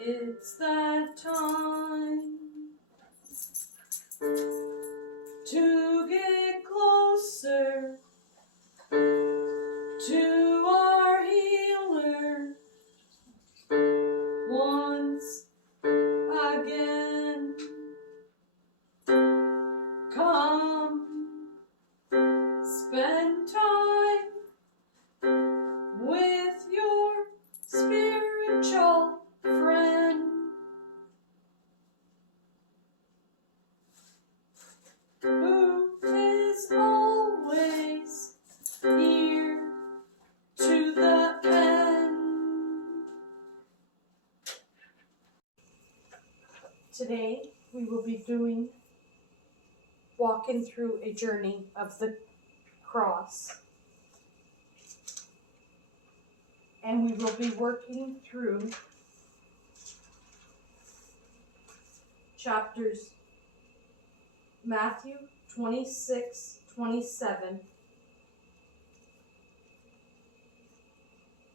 It's that time to get closer to our healer once again. Come, spend time with your spiritual friend. Who is always here to the end. Today we will be walking through a journey of the cross. And we will be working through chapters Matthew 26-27,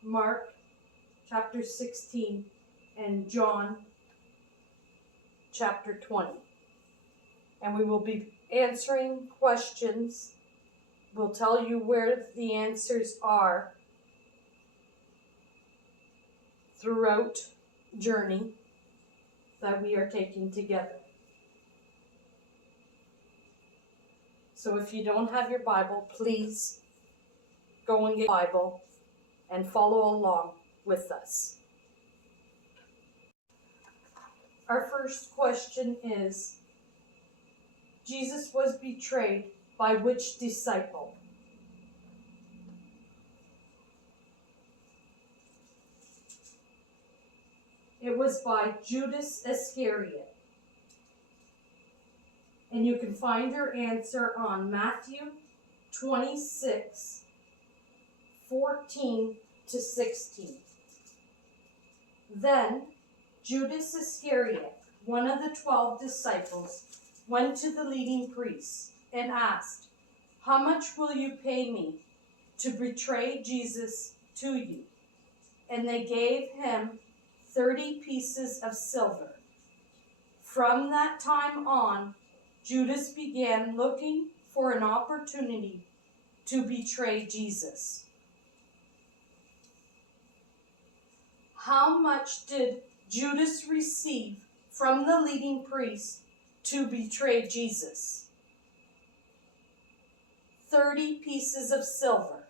Mark chapter 16, and John chapter 20. And we will be answering questions. We'll tell you where the answers are throughout journey that we are taking together. So if you don't have your Bible, please go and get your Bible and follow along with us. Our first question is, Jesus was betrayed by which disciple? It was by Judas Iscariot. And you can find your answer on Matthew 26:14-16. Then Judas Iscariot, one of the 12 disciples, went to the leading priests and asked, "How much will you pay me to betray Jesus to you?" And they gave him 30 pieces of silver. From that time on, Judas began looking for an opportunity to betray Jesus. How much did Judas receive from the leading priest to betray Jesus? 30 pieces of silver.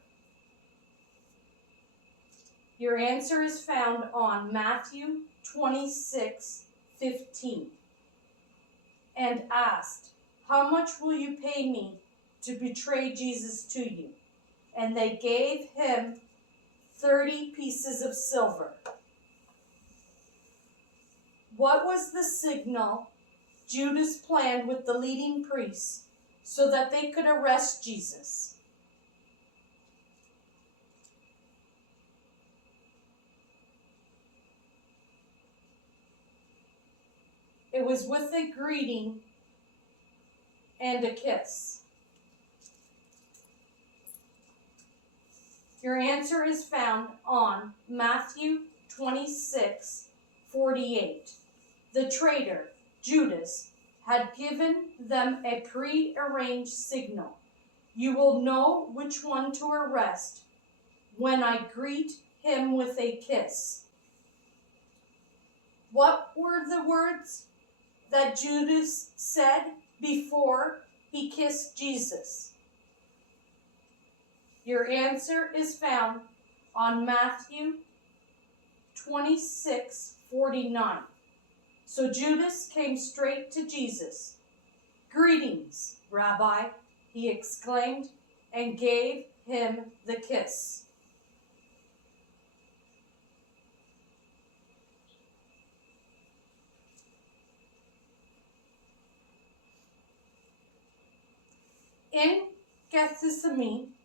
Your answer is found on Matthew 26:15. And asked, "How much will you pay me to betray Jesus to you?" And they gave him 30 pieces of silver. What was the signal Judas planned with the leading priests so that they could arrest Jesus? It was with a greeting and a kiss. Your answer is found on Matthew 26:48. The traitor, Judas, had given them a pre-arranged signal. "You will know which one to arrest when I greet him with a kiss." What were the words that Judas said before he kissed Jesus? Your answer is found on Matthew 26:49. So Judas came straight to Jesus. "Greetings, Rabbi," he exclaimed, and gave him the kiss. In Gethsemane,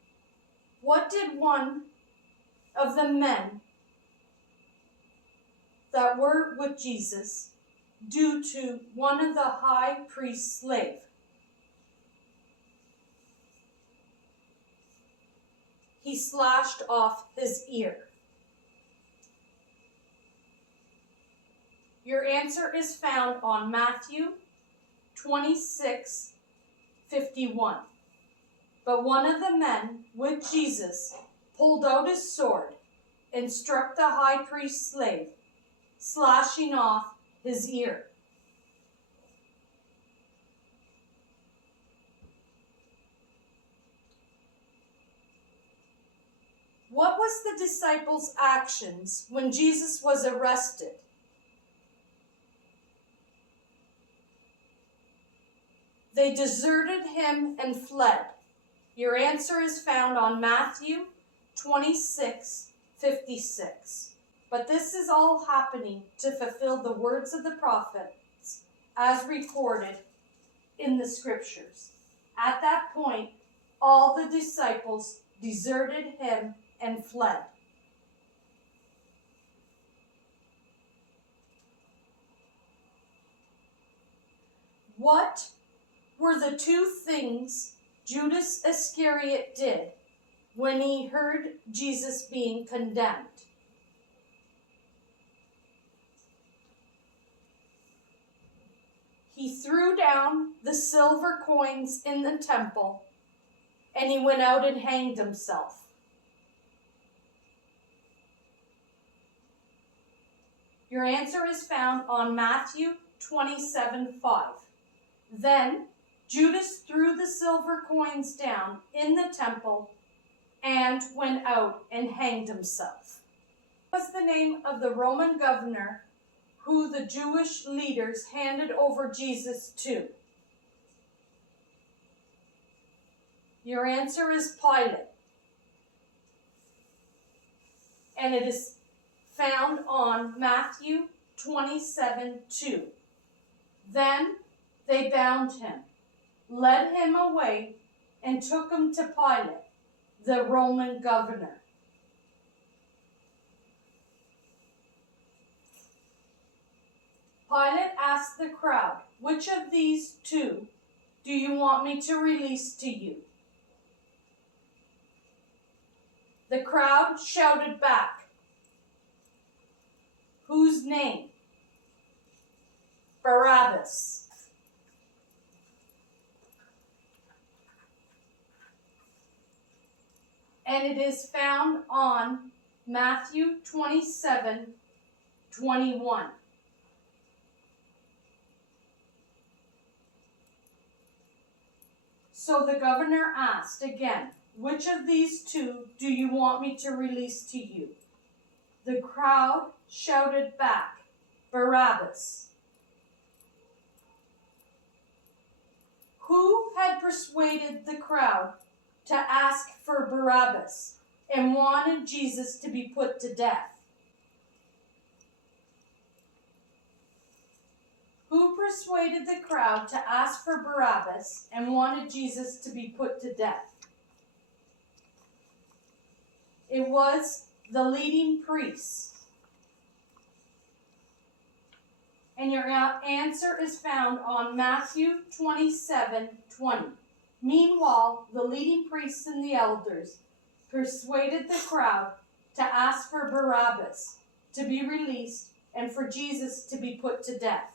what did one of the men that were with Jesus do to one of the high priest's slaves? He slashed off his ear. Your answer is found on Matthew 26:51. But one of the men with Jesus pulled out his sword and struck the high priest's slave, slashing off his ear. What was the disciples' actions when Jesus was arrested? They deserted him and fled. Your answer is found on Matthew 26:56. But this is all happening to fulfill the words of the prophets as recorded in the scriptures. At that point, all the disciples deserted him and fled. What were the two things Judas Iscariot did when he heard Jesus being condemned? He threw down the silver coins in the temple and he went out and hanged himself. Your answer is found on Matthew 27:5. Then Judas threw the silver coins down in the temple and went out and hanged himself. What was the name of the Roman governor who the Jewish leaders handed over Jesus to? Your answer is Pilate. And it is found on Matthew 27:2. Then they bound him, led him away, and took him to Pilate, the Roman governor. Pilate asked the crowd, "Which of these two do you want me to release to you?" The crowd shouted back, "Whose name?" Barabbas. And it is found on Matthew 27:21. So the governor asked again, "Which of these two do you want me to release to you?" The crowd shouted back, "Barabbas." Who had persuaded the crowd to ask for Barabbas and wanted Jesus to be put to death? Who persuaded the crowd to ask for Barabbas and wanted Jesus to be put to death? It was the leading priests. And your answer is found on Matthew 27:20. Meanwhile, the leading priests and the elders persuaded the crowd to ask for Barabbas to be released and for Jesus to be put to death.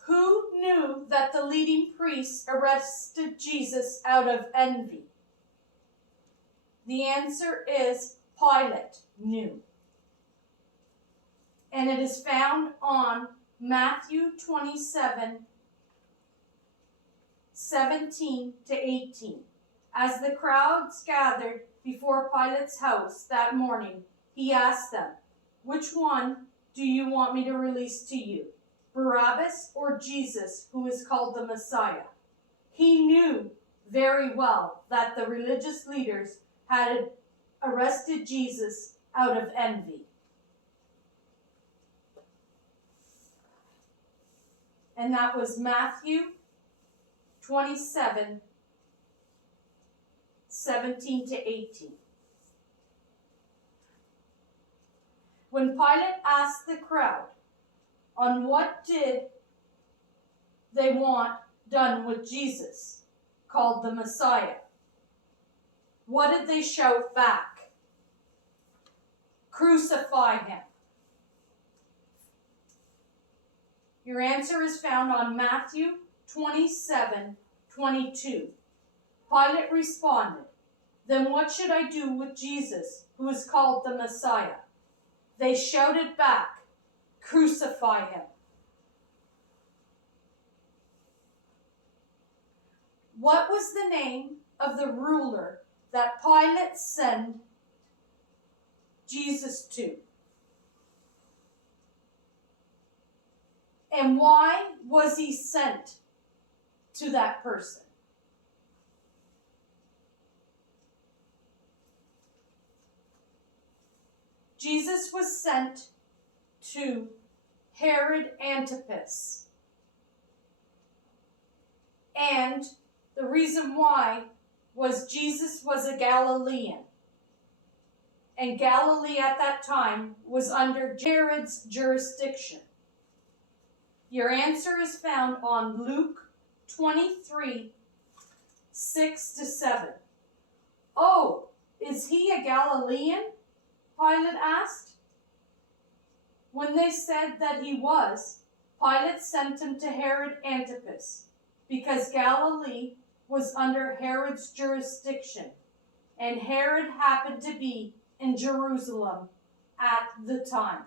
Who knew that the leading priests arrested Jesus out of envy? The answer is Pilate knew. And it is found on Matthew 27:17-18. As the crowds gathered before Pilate's house that morning, he asked them, "Which one do you want me to release to you, Barabbas or Jesus, who is called the Messiah?" He knew very well that the religious leaders had arrested Jesus out of envy. And that was Matthew 27:17-18. When Pilate asked the crowd on what did they want done with Jesus, called the Messiah, what did they shout back? Crucify him. Your answer is found on Matthew 27:22. Pilate responded, "Then what should I do with Jesus, who is called the Messiah?" They shouted back, "Crucify him." What was the name of the ruler that Pilate sent Jesus to? And why was he sent to that person? Jesus was sent to Herod Antipas. And the reason why was Jesus was a Galilean. And Galilee at that time was under Herod's jurisdiction. Your answer is found on Luke 23:6-7. "Oh, is he a Galilean?" Pilate asked. When they said that he was, Pilate sent him to Herod Antipas, because Galilee was under Herod's jurisdiction, and Herod happened to be in Jerusalem at the time.